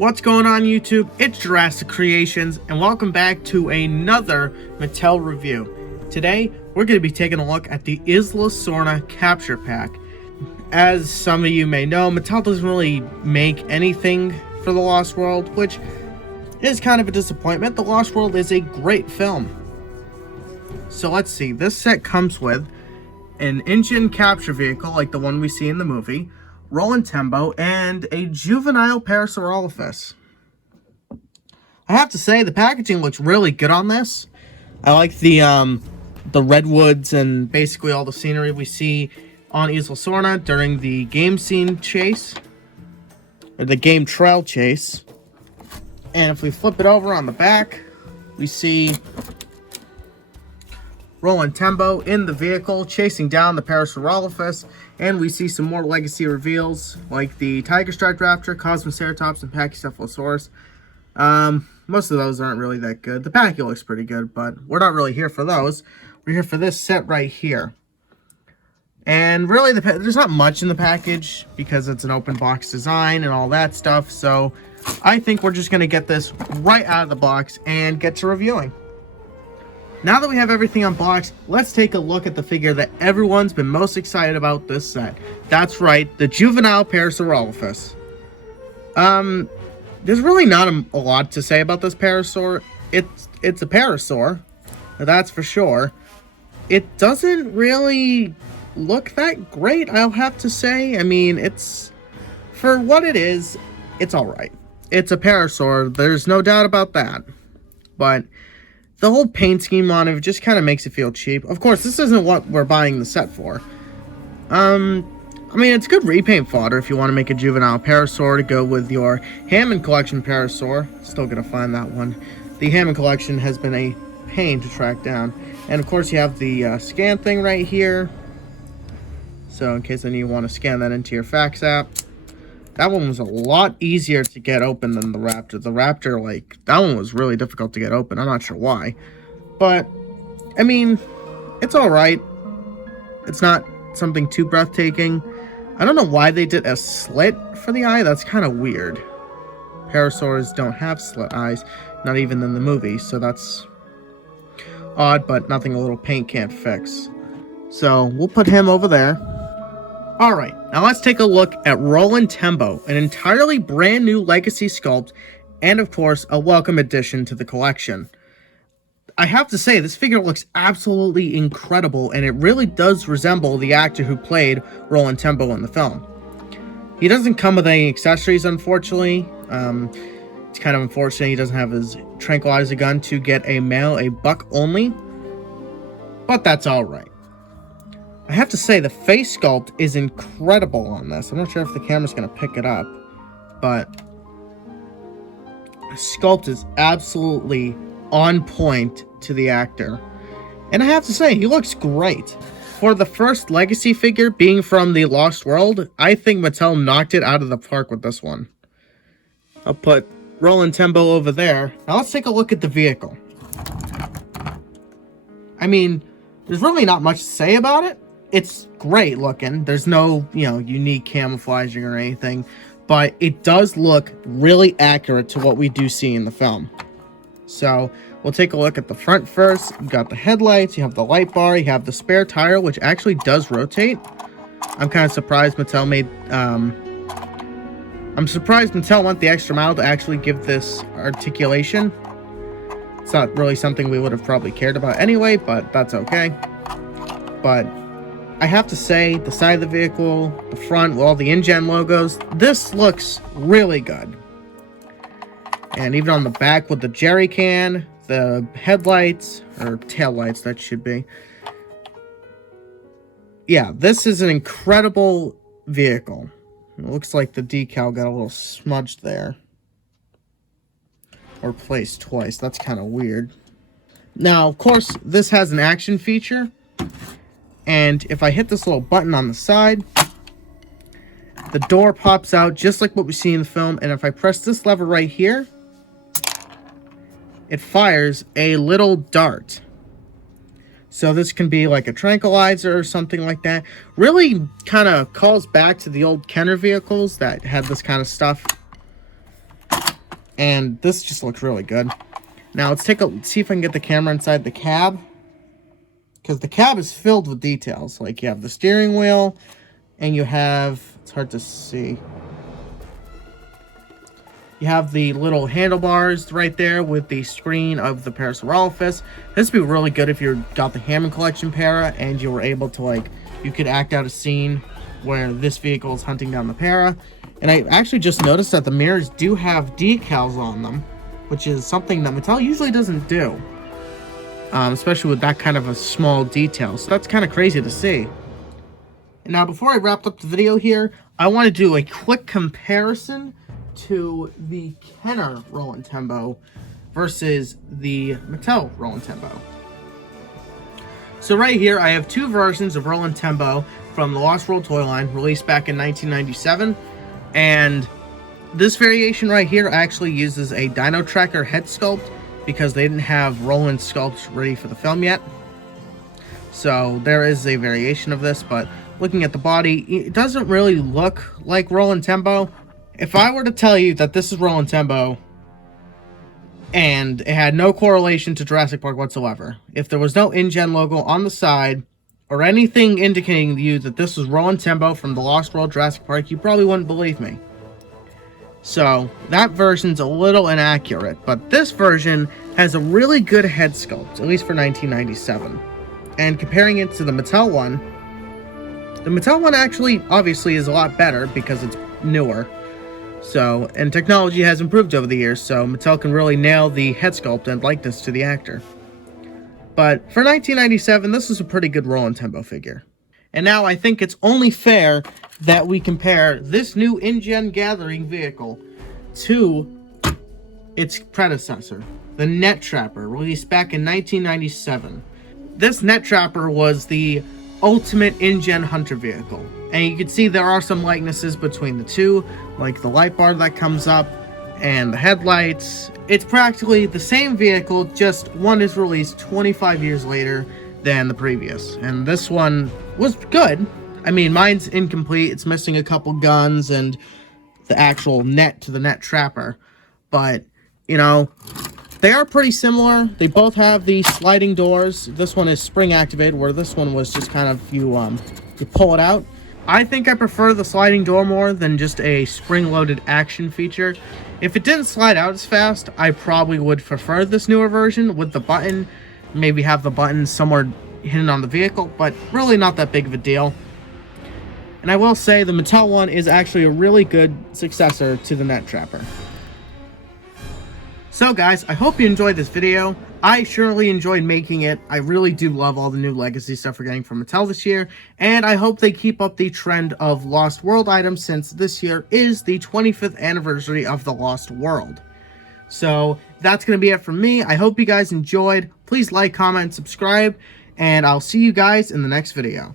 What's going on YouTube? It's Jurassic Creations and welcome back to another Mattel review. Today we're going to be taking a look at the Isla Sorna Capture Pack. As some of you may know, Mattel doesn't really make anything for the Lost World, which is kind of a disappointment. The Lost World is a great film. So let's see, this set comes with an engine capture vehicle like the one we see in the movie, rolling tembo, and a juvenile Parasaurolophus. I have to say, the packaging looks really good on this. I like the redwoods and basically all the scenery we see on Isla Sorna during the game scene chase, or the game trail chase. And if we flip it over on the back, we see rolling tembo in the vehicle chasing down the Parasaurolophus, and we see some more legacy reveals like the tiger striped raptor, Cosmoceratops, and Pachycephalosaurus. Most of those aren't really that good. The package looks pretty good, but we're not really here for those. We're here for this set right here. And really, there's not much in the package because it's an open box design and all that stuff. So I think we're just going to get this right out of the box and get to reviewing. Now that we have everything unboxed, let's take a look at the figure that everyone's been most excited about this set. That's right, the juvenile Parasaurolophus. There's really not a lot to say about this Parasaur. It's a Parasaur, that's for sure. It doesn't really look that great, I'll have to say. I mean, it's, for what it is, it's alright. It's a Parasaur, there's no doubt about that. But the whole paint scheme on it just kind of makes it feel cheap. Of course, this isn't what we're buying the set for. I mean, it's good repaint fodder if you want to make a juvenile Parasaur to go with your Hammond Collection Parasaur. Still gonna find that one. The Hammond Collection has been a pain to track down. And of course, you have the scan thing right here. So in case you want to scan that into your fax app. That one was a lot easier to get open than the Raptor. The Raptor, like, that one was really difficult to get open. I'm not sure why. But, I mean, it's alright. It's not something too breathtaking. I don't know why they did a slit for the eye. That's kind of weird. Parasaurs don't have slit eyes, not even in the movie. So that's odd, but nothing a little paint can't fix. So, we'll put him over there. Alright, now let's take a look at Roland Tembo, an entirely brand new legacy sculpt, and of course, a welcome addition to the collection. I have to say, this figure looks absolutely incredible, and it really does resemble the actor who played Roland Tembo in the film. He doesn't come with any accessories, unfortunately. It's kind of unfortunate he doesn't have his tranquilizer gun to get a male, a buck only, but that's alright. I have to say, the face sculpt is incredible on this. I'm not sure if the camera's going to pick it up, but the sculpt is absolutely on point to the actor. And I have to say, he looks great. For the first legacy figure being from the Lost World, I think Mattel knocked it out of the park with this one. I'll put Roland Tembo over there. Now let's take a look at the vehicle. I mean, there's really not much to say about it. It's great looking. There's no, unique camouflaging or anything, but it does look really accurate to what we do see in the film. So we'll take a look at the front first. You've got the headlights, you have the light bar, you have the spare tire, which actually does rotate. I'm kind of surprised Mattel went the extra mile to actually give this articulation. It's not really something we would have probably cared about anyway, but that's okay. But I have to say, the side of the vehicle, the front, with all the InGen logos, this looks really good. And even on the back with the jerry can, the headlights, or tail lights that should be. Yeah, this is an incredible vehicle. It looks like the decal got a little smudged there. Or placed twice, that's kind of weird. Now, of course, this has an action feature. And if I hit this little button on the side, the door pops out just like what we see in the film. And if I press this lever right here, it fires a little dart. So this can be like a tranquilizer or something like that. Really kind of calls back to the old Kenner vehicles that had this kind of stuff. And this just looks really good. Now let's see if I can get the camera inside the cab. Because the cab is filled with details. Like you have the steering wheel, and you have, it's hard to see. You have the little handlebars right there with the screen of the Parasaurolophus. This would be really good if you got the Hammond Collection para and you were able to, like, you could act out a scene where this vehicle is hunting down the para. And I actually just noticed that the mirrors do have decals on them, which is something that Mattel usually doesn't do. Especially with that kind of a small detail. So that's kind of crazy to see. And now, before I wrap up the video here, I want to do a quick comparison to the Kenner Roll Tembo versus the Mattel Roll Tembo. So right here, I have two versions of Roll Tembo from the Lost World toy line, released back in 1997. And this variation right here actually uses a Dino Tracker head sculpt because they didn't have Roland sculpts ready for the film yet. So there is a variation of this, but looking at the body, it doesn't really look like Roll Tembo. If I were to tell you that this is Roll Tembo and it had no correlation to Jurassic Park whatsoever, if there was no InGen logo on the side or anything indicating to you that this was Roll Tembo from the Lost World Jurassic Park, you probably wouldn't believe me. So that version's a little inaccurate, but this version has a really good head sculpt, at least for 1997. And comparing it to the Mattel one actually obviously is a lot better because it's newer. So, and technology has improved over the years, so Mattel can really nail the head sculpt and likeness to the actor. But for 1997, this is a pretty good Roll Tembo figure. And now I think it's only fair that we compare this new InGen gathering vehicle to its predecessor, the Net Trapper, released back in 1997. This Net Trapper was the ultimate InGen hunter vehicle. And you can see there are some likenesses between the two, like the light bar that comes up and the headlights. It's practically the same vehicle, just one is released 25 years later than the previous. And this one was good. I mean, mine's incomplete. It's missing a couple guns and the actual net to the Net Trapper. But, you know, they are pretty similar. They both have the sliding doors. This one is spring activated, where this one was just kind of, you pull it out. I think I prefer the sliding door more than just a spring-loaded action feature. If it didn't slide out as fast, I probably would prefer this newer version with the button. Maybe have the button somewhere hidden on the vehicle, but really not that big of a deal. And I will say the Mattel one is actually a really good successor to the Net Trapper. So guys, I hope you enjoyed this video. I surely enjoyed making it. I really do love all the new Legacy stuff we're getting from Mattel this year, and I hope they keep up the trend of Lost World items, since this year is the 25th anniversary of the Lost World. So that's going to be it from me. I hope you guys enjoyed. Please like, comment, subscribe, and I'll see you guys in the next video.